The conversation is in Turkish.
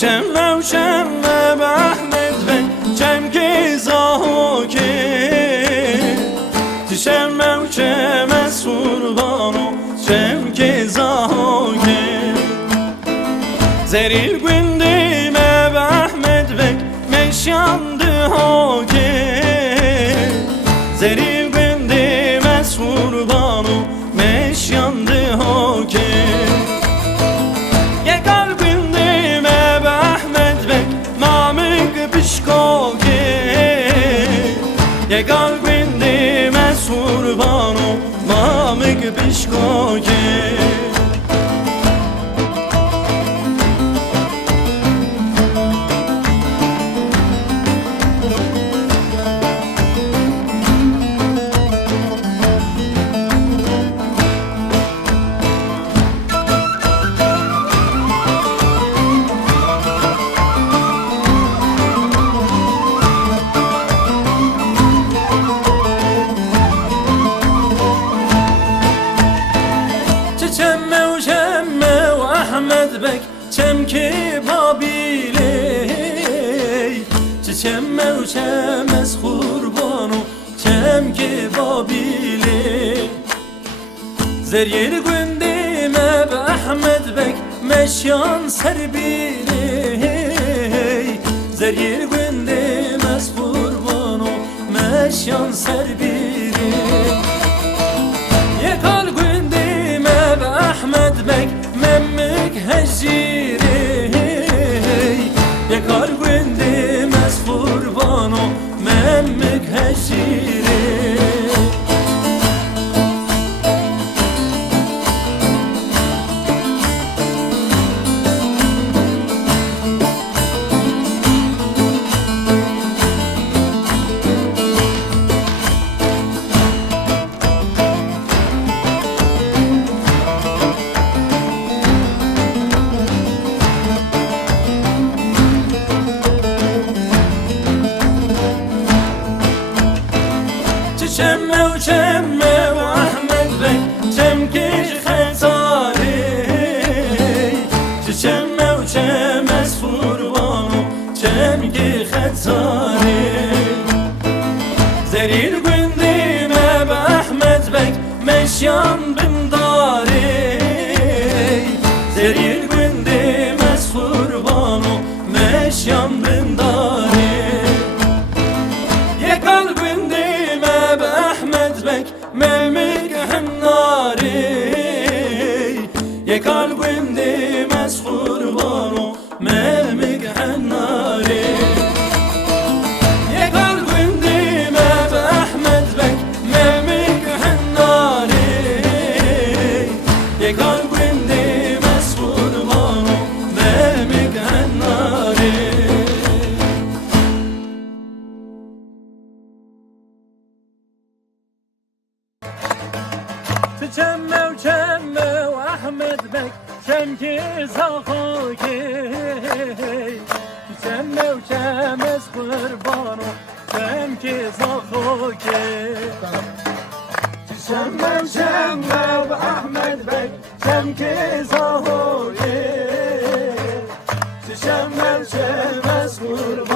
شمه شمه به احمد بی چمکی زاهوکی شمه شمه سوربانو چمکی زاهوکی زریل gündeme به احمد بی مشyandı hoki زریل gündeme سوربانو مشyandı hoki یه قلبinde مسوربانو مامک پیشکوکه Ahmed Bek çemki babili çiçemme uçemez kurbanu çemki babili Zeryir gündime be Ahmed Bek meşyan serbili Zeryir gündimez kurbanu meşyan serbili Yekal gündime be Ahmed Bek هجیری یکار گویندیم از قربانو ممک هجیری چمه و چمه و احمد بی چمکش خطاری چمه و چمه از قربانو چمکی خطاری زریل gündime be Ahmed Bek meşyan bindari زریل gündime az قربانو meşyan bindari Yekal gündime be Ahmed Bek memik hennari Yekal gündime az kurbanu memik hennari Yekal gündime be Ahmed Bek memik hennari Yekal gündime az kurbanu memik hennari چمه و چمه و احمد بک چمکی زاخوکی چمه و چمه از قربانو چمکی زاخوکی چمه و چمه و احمد بک چمکی زاخوکی چمه و چمه از قربانو